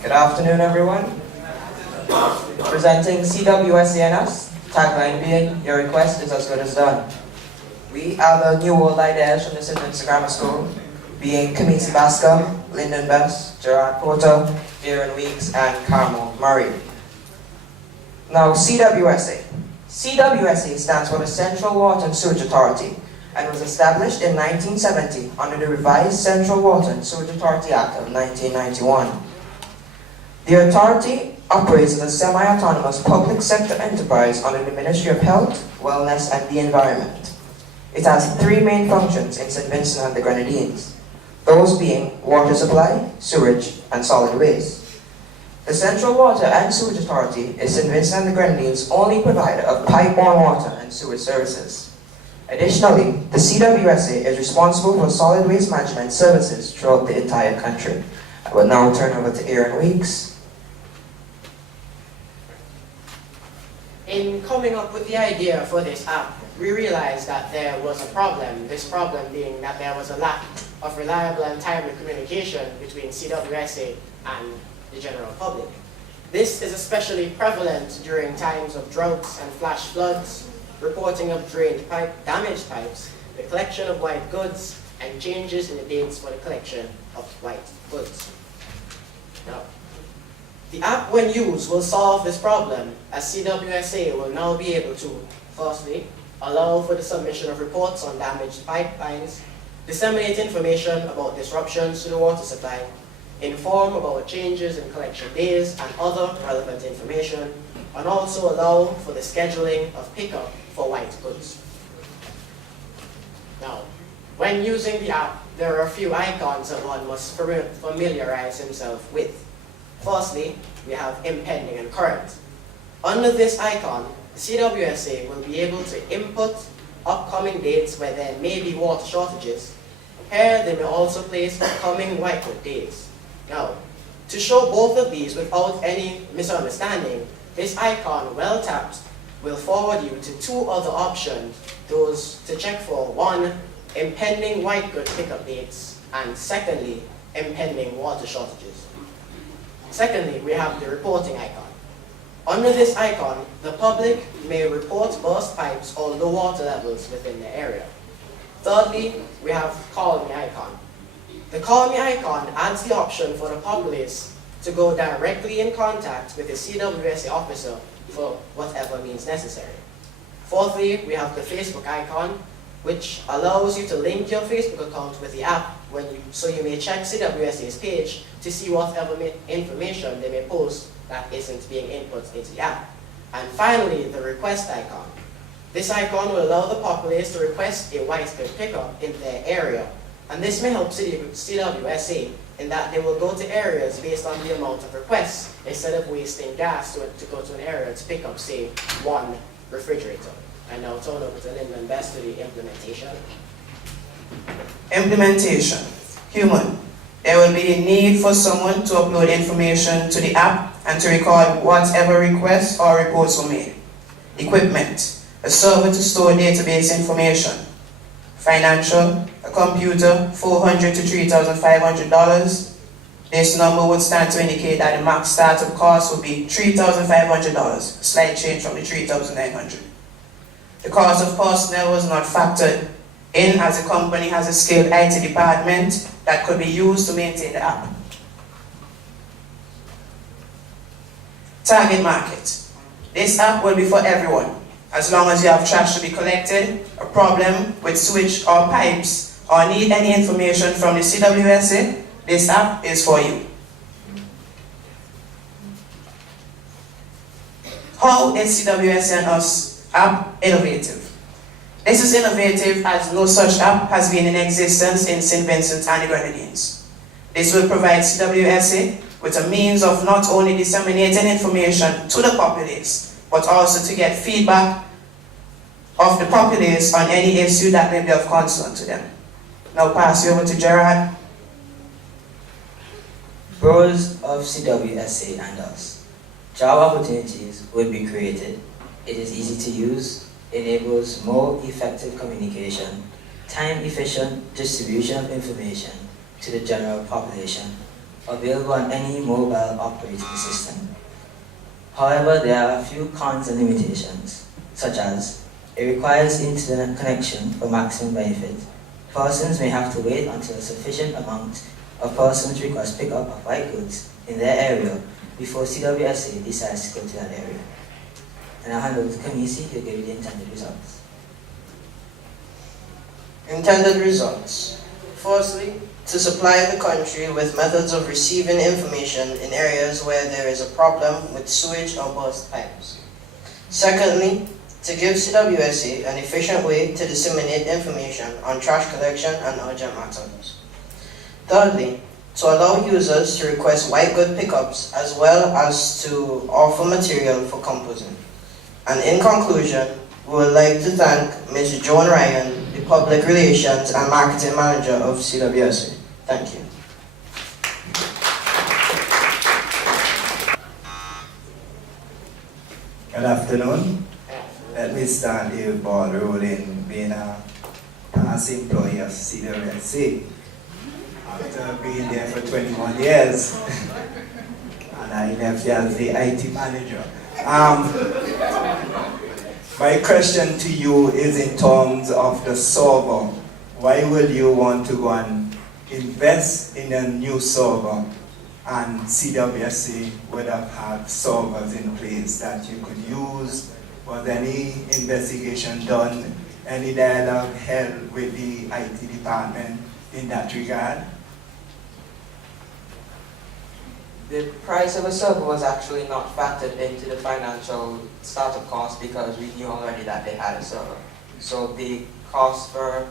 Good afternoon, everyone. Presenting CWSANS, tagline being, your request is as good as done. We are the new world ideas from the St. Vincent Grammar School, being Kamisi Bascom, Lyndon Best, Gerard Porter, Aaron Weeks, and Carmel Murray. Now, CWSA. CWSA stands for the Central Water and Sewage Authority and was established in 1970 under the revised Central Water and Sewage Authority Act of 1991. The authority operates as a semi-autonomous public sector enterprise under the Ministry of Health, Wellness, and the Environment. It has three main functions in St. Vincent and the Grenadines, those being water supply, sewage, and solid waste. The Central Water and Sewage Authority is St. Vincent and the Grenadines' only provider of pipe-borne water and sewage services. Additionally, the CWSA is responsible for solid waste management services throughout the entire country. I will now turn over to Aaron Weeks. In coming up with the idea for this app, we realized that there was a problem, this problem being that there was a lack of reliable and timely communication between CWSA and the general public. This is especially prevalent during times of droughts and flash floods, reporting of drained pipe, damaged pipes, the collection of white goods, and changes in the dates for the collection of white goods. Now, the app, when used, will solve this problem, as CWSA will now be able to, firstly, allow for the submission of reports on damaged pipelines, disseminate information about disruptions to the water supply, inform about changes in collection days and other relevant information, and also allow for the scheduling of pickup for white goods. Now, when using the app, there are a few icons that one must familiarize himself with. Firstly, we have impending and current. Under this icon, the CWSA will be able to input upcoming dates where there may be water shortages. Here, they may also place upcoming white good dates. Now, to show both of these without any misunderstanding, this icon, well tapped, will forward you to two other options, those to check for: one, impending white good pickup dates, and secondly, impending water shortages. Secondly, we have the reporting icon. Under this icon, the public may report burst pipes or low water levels within the area. Thirdly, we have Call Me icon. The Call Me icon adds the option for the populace to go directly in contact with the CWSA officer for whatever means necessary. Fourthly, we have the Facebook icon, which allows you to link your Facebook account with the app so you may check CWSA's page to see whatever information they may post that isn't being input into the app. And finally, the request icon. This icon will allow the populace to request a white good pickup in their area. And this may help CWSA in that they will go to areas based on the amount of requests instead of wasting gas to go to an area to pick up, say, one refrigerator. And now turn over to Lyndon Best to the implementation. Implementation. Human. There will be a need for someone to upload information to the app and to record whatever requests or reports were made. Equipment. A server to store database information. Financial. A computer, $400 to $3,500. This number would stand to indicate that the max startup cost would be $3,500, a slight change from the $3,900. The cost of personnel was not factored in as the company has a skilled IT department that could be used to maintain the app. Target market. This app will be for everyone, as long as you have trash to be collected, a problem with sewage or pipes, or need any information from the CWSA, this app is for you. How is CWSA and us app innovative? This is innovative as no such app has been in existence in St. Vincent and the Grenadines. This will provide CWSA with a means of not only disseminating information to the populace, but also to get feedback of the populace on any issue that may be of concern to them. Now pass you over to Gerard. Pros of CWSA and us. Job opportunities would be created. It is easy to use, enables more effective communication, time-efficient distribution of information to the general population, available on any mobile operating system. However, there are a few cons and limitations, such as it requires internet connection for maximum benefit. Persons may have to wait until a sufficient amount of persons request pickup of white goods in their area before CWSA decides to go to that area. And I'll hand over to Kamisi, who'll give you the intended results. Intended results. Firstly, to supply the country with methods of receiving information in areas where there is a problem with sewage or burst pipes. Secondly, to give CWSA an efficient way to disseminate information on trash collection and urgent matters. Thirdly, to allow users to request white good pickups as well as to offer material for composting. And in conclusion, we would like to thank Ms. Joan Ryan, the Public Relations and Marketing Manager of CWSA. Thank you. Good afternoon. Let me start the ball rolling being a past employee of CWSA after being there for 21 years. And I left as the IT manager. My question to you is in terms of the server. Why would you want to go and invest in a new server, and CWSA would have had servers in place that you could use? Was any investigation done, any dialogue held with the IT department in that regard? The price of a server was actually not factored into the financial startup cost because we knew already that they had a server. So the cost for...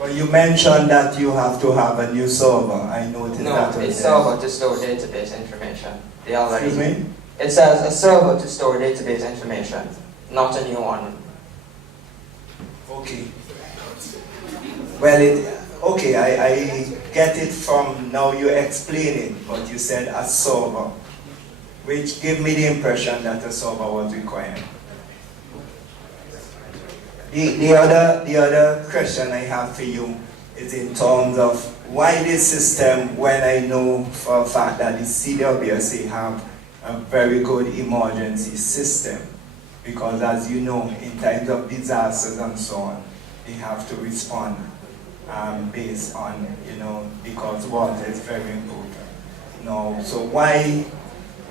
Well, you mentioned that you have to have a new server. I noticed No, that. it's server to store database information. They already... Excuse me? It says a server to store database information, not a new one. Okay. Well, okay, I get it from now you explain it, but you said a server, which gave me the impression that a server was required. The other question I have for you is in terms of why this system, when I know for a fact that the CWSA have a very good emergency system, because as you know, in times of disasters and so on, they have to respond based on, because water is very important. No, so why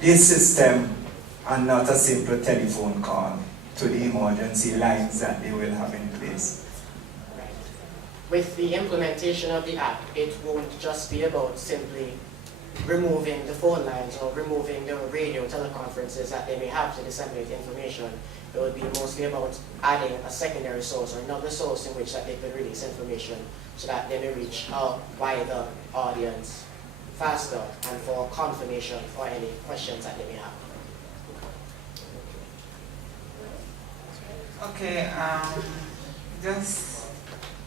this system and not a simple telephone call to the emergency lines that they will have in place? With the implementation of the app, it won't just be about simply removing the phone lines or removing the radio teleconferences that they may have to disseminate information. It would be mostly about adding a secondary source or another source in which that they could release information so that they may reach a wider audience faster and for confirmation for any questions that they may have. Okay, just,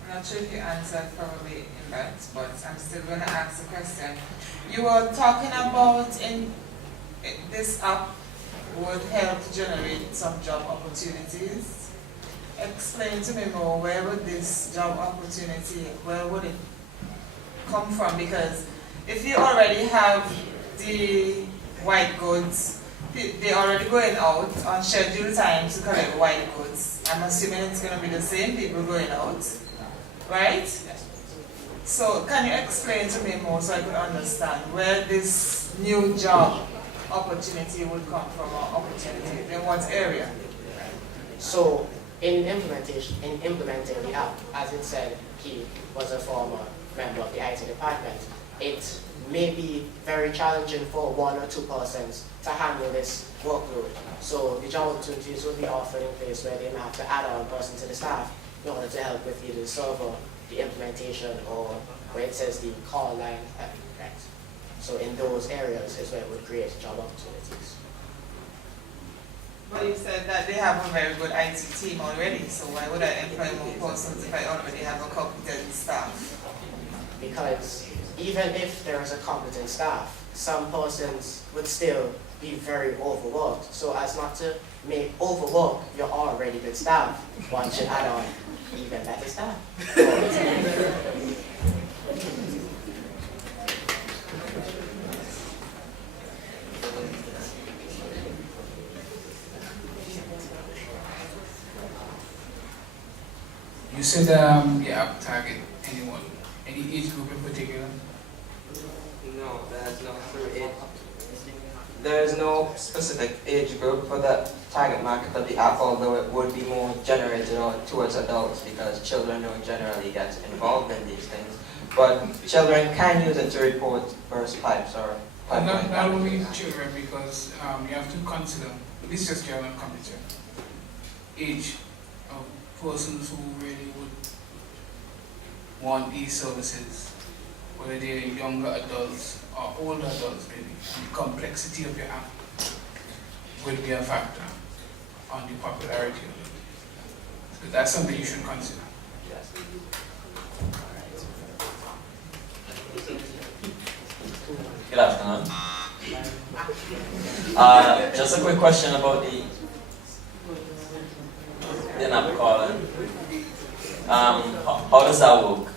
I'm not sure if you answered probably in that, but I'm still going to ask the question. You were talking about this app would help to generate some job opportunities. Explain to me more, where would this job opportunity, where would it come from? Because if you already have the white goods, they're already going out on scheduled time to collect white goods. I'm assuming it's going to be the same people going out, right? So can you explain to me more so I could understand where this new job opportunity would come from, or opportunity, in what area? So in implementing the app, as it said, he was a former member of the IT department. It may be very challenging for one or two persons to handle this workload. So the job opportunities will be offered in place where they may have to add on a person to the staff in order to help with either the server, the implementation, or where it says the call line. Right. So in those areas is where it would create job opportunities. But you said that they have a very good IT team already, so why would I employ more persons if I already have a competent staff? Because even if there is a competent staff, some persons would still be very overworked. So as not to make overwork your already good staff, one should add on even better staff. should the app target anyone, any age group in particular? No, there is no specific age group for the target market of the app, although it would be more generated towards adults because children don't generally get involved in these things. But children can use it to report burst pipes or pipeline Not only damages. children, because you have to consider, this is just general computer, age of persons who really would want these services, whether they're younger adults or older adults maybe. And the complexity of your app would be a factor on the popularity of it. So that's something you should consider. Good afternoon. Just a quick question about the in-app calling. How does that work?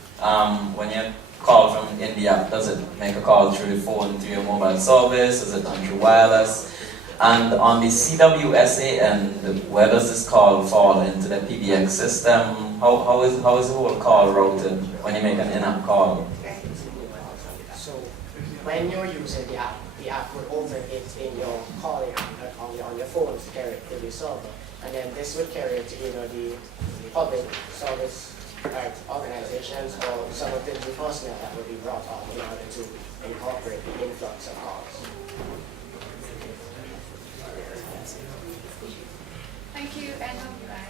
When you call from in the app, does it make a call through the phone, through your mobile service? Is it done through wireless? And on the CWSA end, where does this call fall into the PBX system? How is the whole call routed when you make an in-app call? So when you're using the app would open it in your calling app on your phone to carry it to the server. And then this would carry it to either the public service organizations or some of the new personnel that would be brought on in order to incorporate the influx of calls. Thank you, NWI.